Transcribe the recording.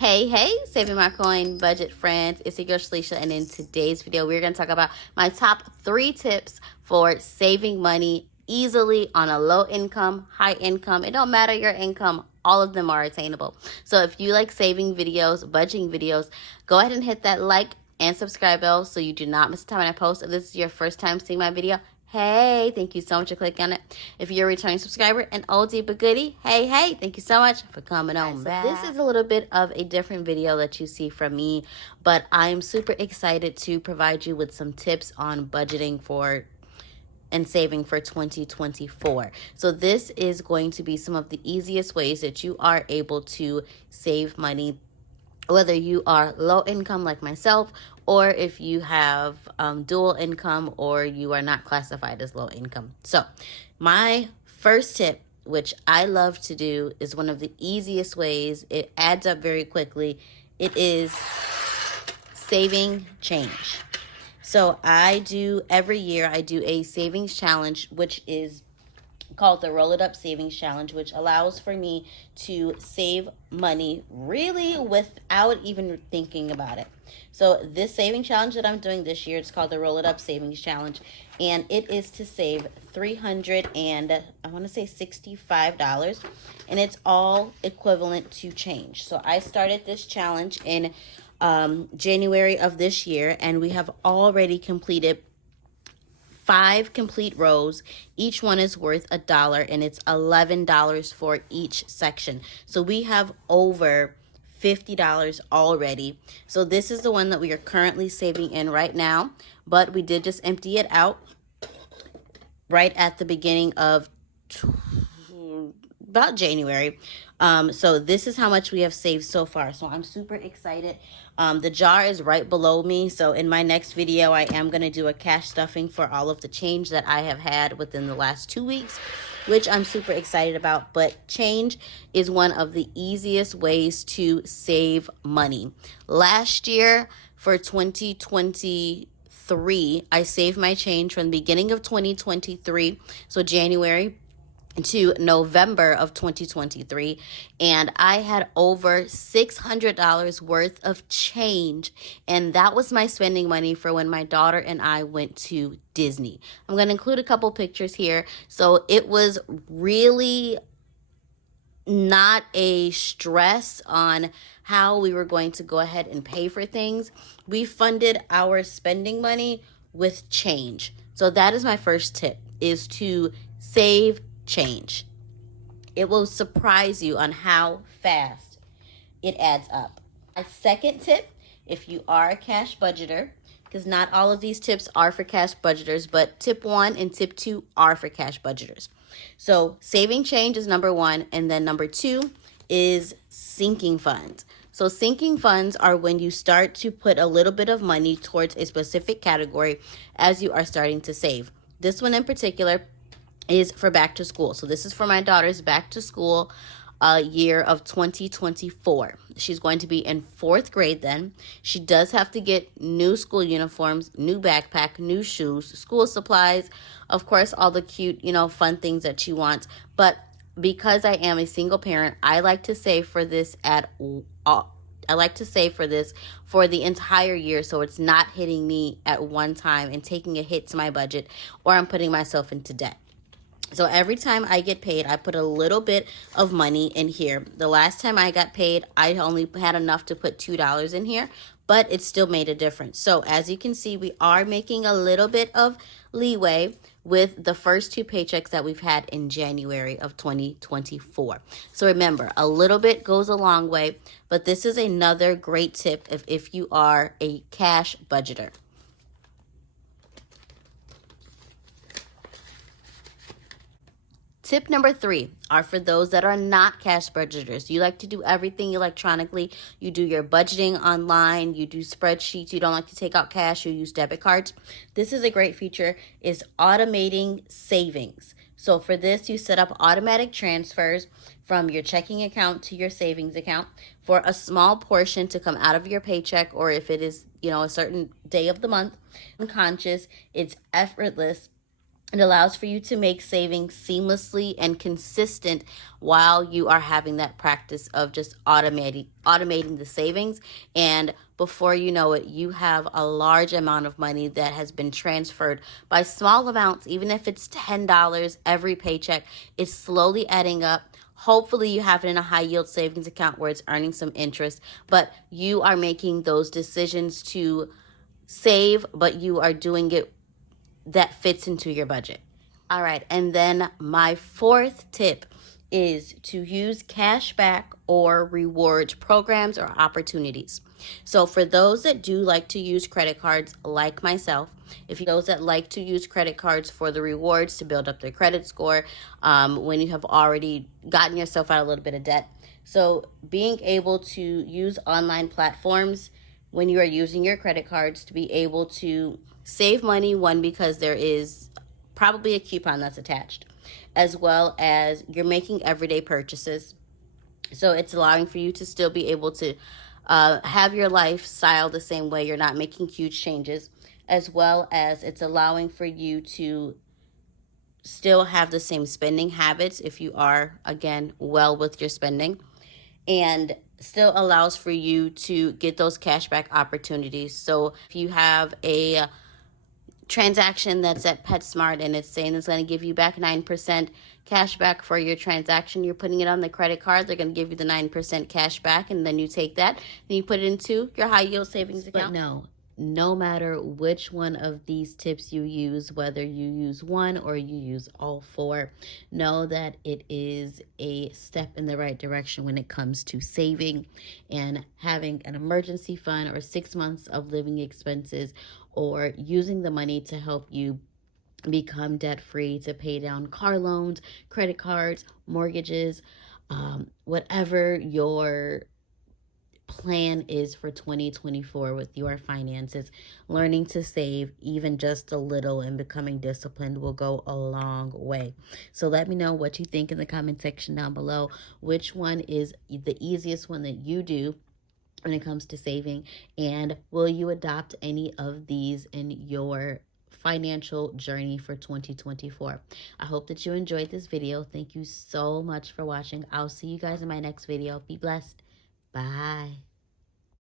Hey, saving my coin budget friends. It's your girl Shalisha, and in today's video, we're going to talk about my top 3 tips for saving money easily on a low income, high income. It don't matter your income, all of them are attainable. So if you like saving videos, budgeting videos, go ahead and hit that like and subscribe bell so you do not miss the time when I post. If this is your first time seeing my video, hey, thank you so much for clicking on it. If you're a returning subscriber and oldie but goodie, hey, thank you so much for coming on back. This is a little bit of a different video that you see from me, but I'm super excited to provide you with some tips on budgeting for and saving for 2024. So this is going to be some of the easiest ways that you are able to save money, whether you are low income like myself, or if you have dual income, or you are not classified as low income. So my first tip, which I love to do, is one of the easiest ways. It adds up very quickly. It is saving change. So every year I do a savings challenge, which is called the Roll It Up Savings Challenge, which allows for me to save money really without even thinking about it. So this saving challenge that I'm doing this year, it's called the Roll It Up Savings Challenge, and it is to save $365, and it's all equivalent to change. So I started this challenge in January of this year, and we have already completed 5 complete rows. Each one is worth $1, and it's $11 for each section. So we have over $50 already. So this is the one that we are currently saving in right now, but we did just empty it out right at the beginning of about January. So this is how much we have saved so far. So I'm super excited. The jar is right below me. So in my next video, I am going to do a cash stuffing for all of the change that I have had within the last 2 weeks, which I'm super excited about. But change is one of the easiest ways to save money. Last year for 2023, I saved my change from the beginning of 2023, so January to November of 2023, and I had over $600 worth of change, and that was my spending money for when my daughter and I went to Disney. I'm going to include a couple pictures here. So it was really not a stress on how we were going to go ahead and pay for things. We funded our spending money with change. So that is my first tip, is to save change. It will surprise you on how fast it adds up. My second tip, if you are a cash budgeter, because not all of these tips are for cash budgeters, but tip 1 and tip 2 are for cash budgeters. So saving change is number 1, and then number 2 is sinking funds. So sinking funds are when you start to put a little bit of money towards a specific category as you are starting to save. This one in particular is for back to school. So this is for my daughter's back to school year of 2024. She's going to be in 4th grade then. She does have to get new school uniforms, new backpack, new shoes, school supplies, of course, all the cute, fun things that she wants. But because I am a single parent, I like to save for this for the entire year, so it's not hitting me at one time and taking a hit to my budget, or I'm putting myself into debt. So every time I get paid, I put a little bit of money in here. The last time I got paid, I only had enough to put $2 in here, but it still made a difference. So as you can see, we are making a little bit of leeway with the first 2 paychecks that we've had in January of 2024. So remember, a little bit goes a long way, but this is another great tip if you are a cash budgeter. Tip number 3 are for those that are not cash budgeters. You like to do everything electronically. You do your budgeting online. You do spreadsheets. You don't like to take out cash. You use debit cards. This is a great feature, is automating savings. So for this, you set up automatic transfers from your checking account to your savings account for a small portion to come out of your paycheck, or if it is, a certain day of the month. Unconscious, it's effortless. It allows for you to make saving seamlessly and consistent while you are having that practice of just automating the savings. And before you know it, you have a large amount of money that has been transferred by small amounts, even if it's $10 every paycheck. It's slowly adding up. Hopefully you have it in a high yield savings account where it's earning some interest, but you are making those decisions to save, but you are doing it that fits into your budget. All right, and then my fourth tip is to use cashback or rewards programs or opportunities. So for those that do like to use credit cards like myself, if those that like to use credit cards for the rewards to build up their credit score, when you have already gotten yourself out a little bit of debt. So being able to use online platforms when you are using your credit cards to be able to save money, one, because there is probably a coupon that's attached, as well as you're making everyday purchases. So it's allowing for you to still be able to have your lifestyle the same way. You're not making huge changes, as well as it's allowing for you to still have the same spending habits if you are, again, well with your spending, and still allows for you to get those cashback opportunities. So if you have a transaction that's at PetSmart and it's saying it's going to give you back 9% cash back for your transaction, you're putting it on the credit card, they're going to give you the 9% cash back, and then you take that and you put it into your high yield savings account. But no matter which one of these tips you use, whether you use one or you use all four, know that it is a step in the right direction when it comes to saving and having an emergency fund or 6 months of living expenses, or using the money to help you become debt free, to pay down car loans, credit cards, mortgages, whatever your plan is for 2024 with your finances. Learning to save even just a little and becoming disciplined will go a long way. So let me know what you think in the comment section down below. Which one is the easiest one that you do when it comes to saving, and will you adopt any of these in your financial journey for 2024? I hope that you enjoyed this video. Thank you so much for watching. I'll see you guys in my next video. Be blessed. Bye.